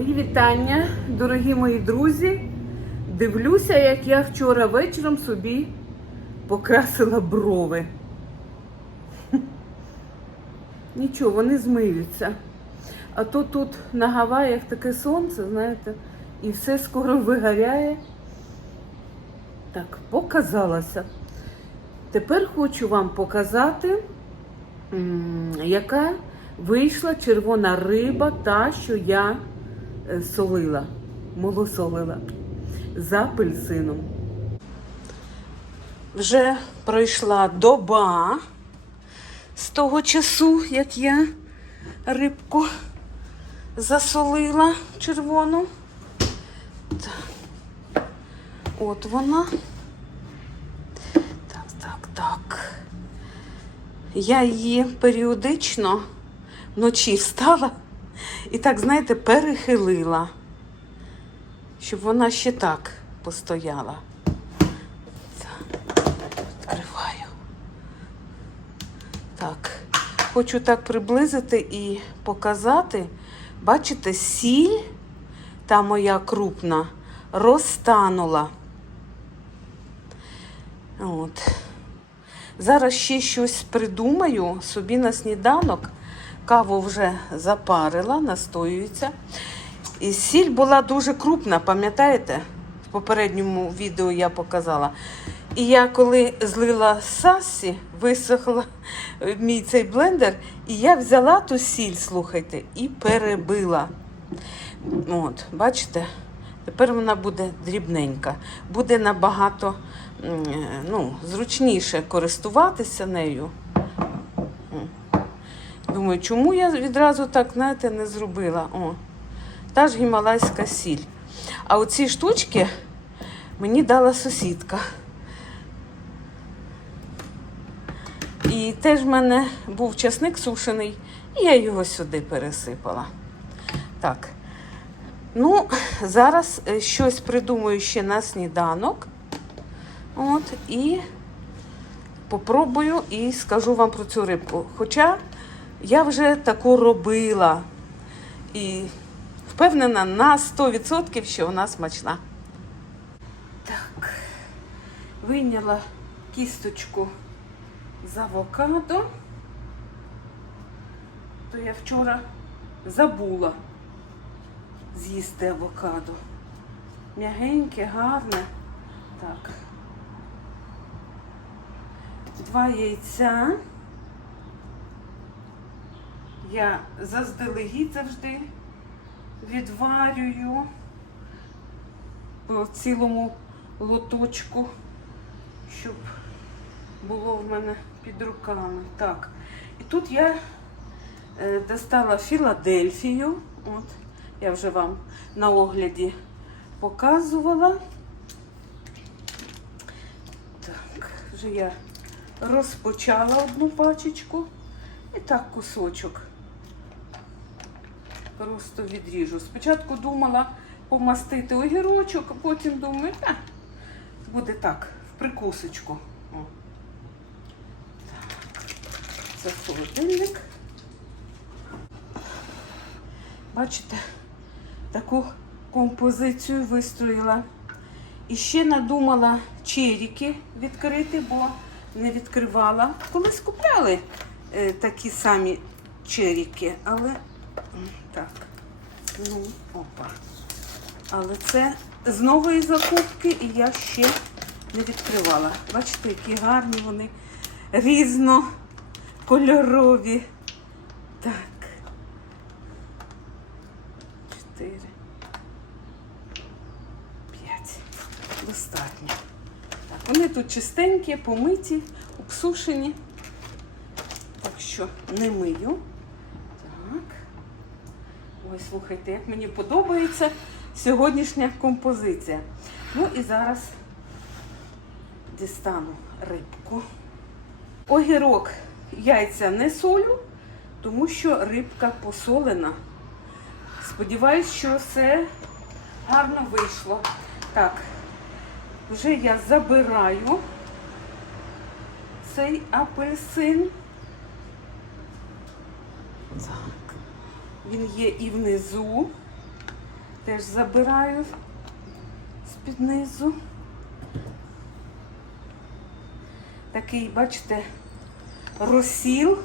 Мої вітання, дорогі мої друзі. Дивлюся, як я вчора вечором собі покрасила брови. Нічого, вони змиються. А то тут на Гаваях таке сонце, знаєте, і все скоро вигоряє. Так, показалася. Тепер хочу вам показати, яка вийшла червона риба, та, що я солила, молосолила з апельсином. Вже пройшла доба з того часу, як я рибку засолила червону. Так. От вона. Так, так, так. Я її періодично вночі встала і так, знаєте, перехилила, щоб вона ще так постояла. Так, відкриваю. Так, хочу так приблизити і показати. Бачите, сіль, та моя крупна, розтанула. От. Зараз ще щось придумаю собі на сніданок. Каву вже запарила, настоюється. І сіль була дуже крупна, пам'ятаєте? В попередньому відео я показала. І я коли злила сасі, висохла мій цей блендер, і я взяла ту сіль, слухайте, і перебила. От, бачите? Тепер вона буде дрібненька. Буде набагато ну, зручніше користуватися нею. Думаю, чому я відразу так, знаєте, не зробила? О, та ж гімалайська сіль. А оці штучки мені дала сусідка. І теж в мене був часник сушений, і я його сюди пересипала. Так. Ну, зараз е, щось придумаю ще на сніданок. От, і попробую і скажу вам про цю рибку. Хоча я вже таку робила і впевнена на 100%, що вона смачна. Так, вийняла кісточку з авокадо. То я вчора забула з'їсти авокадо. М'ягеньке, гарне. Так. Два яйця. Я заздалегідь завжди відварюю по цілому лоточку, щоб було в мене під руками. Так. І тут я е, достала Філадельфію. От, я вже вам на огляді показувала. Так, вже я розпочала одну пачечку. І так кусочок. Просто відріжу. Спочатку думала помастити огірочок, а потім думаю, та, буде так, в прикусочку. Це холодильник. Бачите, таку композицію вистроїла. І ще надумала черіки відкрити, бо не відкривала. Колись купляли е, такі самі черіки, але так. Ну, опа. Але це з нової закупки і я ще не відкривала. Бачите, які гарні вони різнокольорові. Так. Чотири. П'ять. Достатньо. Так, вони тут чистенькі, помиті, обсушені. Так що не мию. Ой, слухайте, як мені подобається сьогоднішня композиція. Ну і зараз дістану рибку. Огірок яйця не солю, тому що рибка посолена. Сподіваюсь, що все гарно вийшло. Так, вже я забираю цей апельсин. Так. Він є і внизу. теж забираю з-під низу. Такий, бачите, розсіл.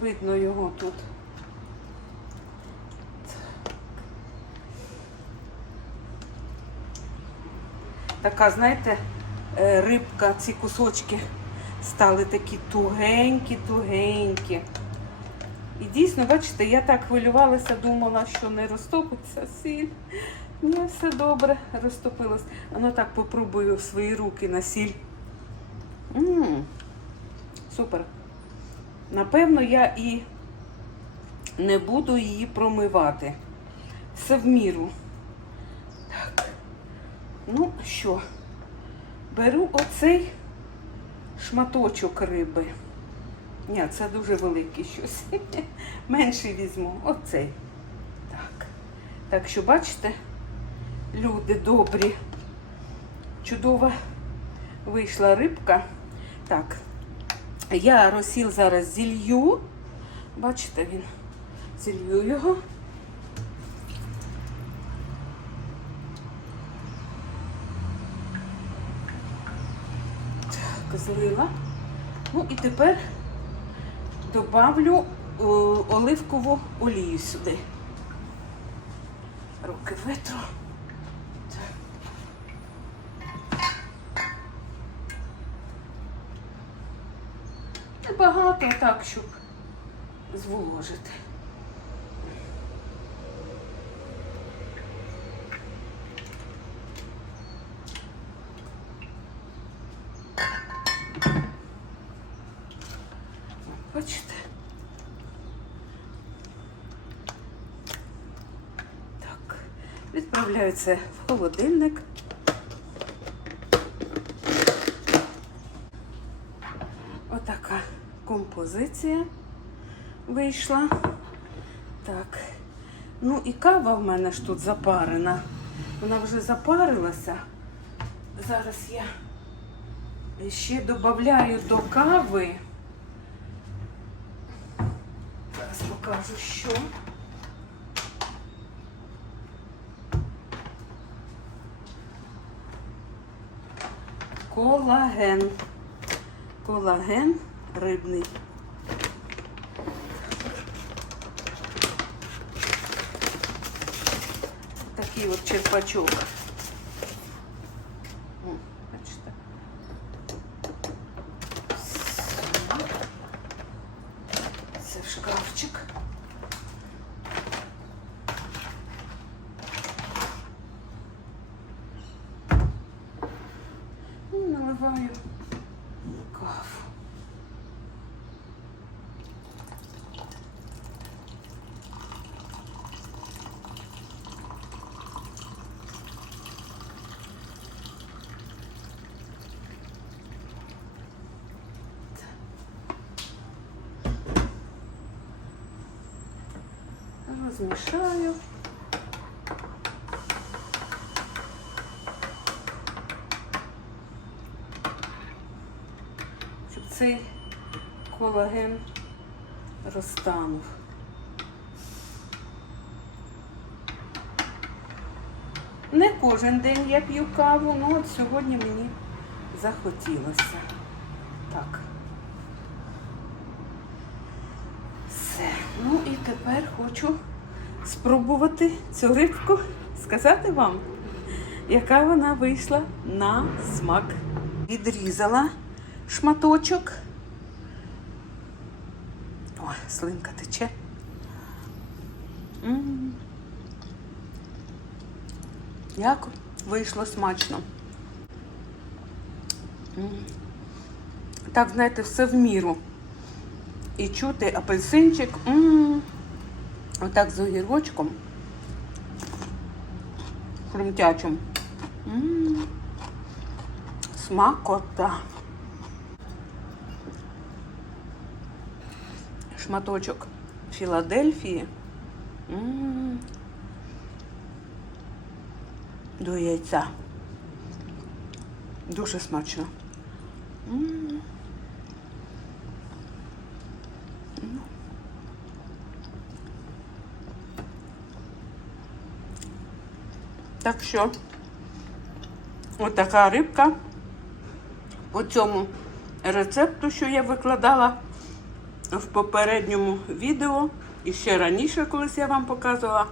Видно його тут. Така, знаєте, е, рибка, ці кусочки стали такі тугенькі, тугенькі. І дійсно, бачите, я так хвилювалася, думала, що не розтопиться сіль. Ні, все добре, розтопилось. Воно так попробую свої руки на сіль. М, Супер. Напевно, я і не буду її промивати. Все в міру. Так. Ну що, беру оцей шматочок риби. Ні, це дуже великий щось. Менший візьму. Оцей. Так. Так що, бачите, люди добрі. Чудова вийшла рибка. Так. Я розсіл зараз зілью. Бачите, він зілью його. Так, злила. Ну і тепер добавлю е, оливкову олію сюди. Руки витру. Небагато так, щоб зволожити. Бачите? Так, відправляю це в холодильник. Отака композиція вийшла. Так. Ну і кава в мене ж тут запарена. Вона вже запарилася. Зараз я ще додаю до кави. Зараз покажу, що. Колаген. Колаген рибний. Такий от черпачок. Наливаю каву. Розмішаю. Цей колаген розтанув. Не кожен день я п'ю каву, ну от сьогодні мені захотілося. Так. Все. Ну і тепер хочу спробувати цю рибку, сказати вам, яка вона вийшла на смак. Відрізала шматочок. Ой, слинка тече. М. Як вийшло смачно. М. Так, знаєте, все в міру. І чути апельсинчик. М. Отак з огірочком. Хрумтячим. М. Смакота. шматочок Філадельфії. До яйця. Дуже смачно. Так що, отака рибка по цьому рецепту, що я викладала в попередньому відео, і ще раніше, колись я вам показувала,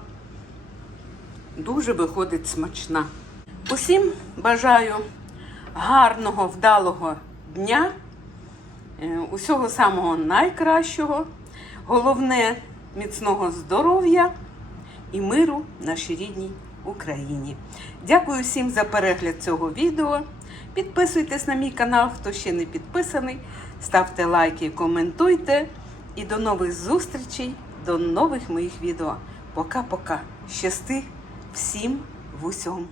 дуже виходить смачна. Усім бажаю гарного, вдалого дня, е, усього самого найкращого, головне міцного здоров'я і миру нашій рідній Україні. Дякую всім за перегляд цього відео. Підписуйтесь на мій канал, хто ще не підписаний. Ставте лайки, коментуйте. І до нових зустрічей, до нових моїх відео. Пока-пока. Щасти всім в усьому.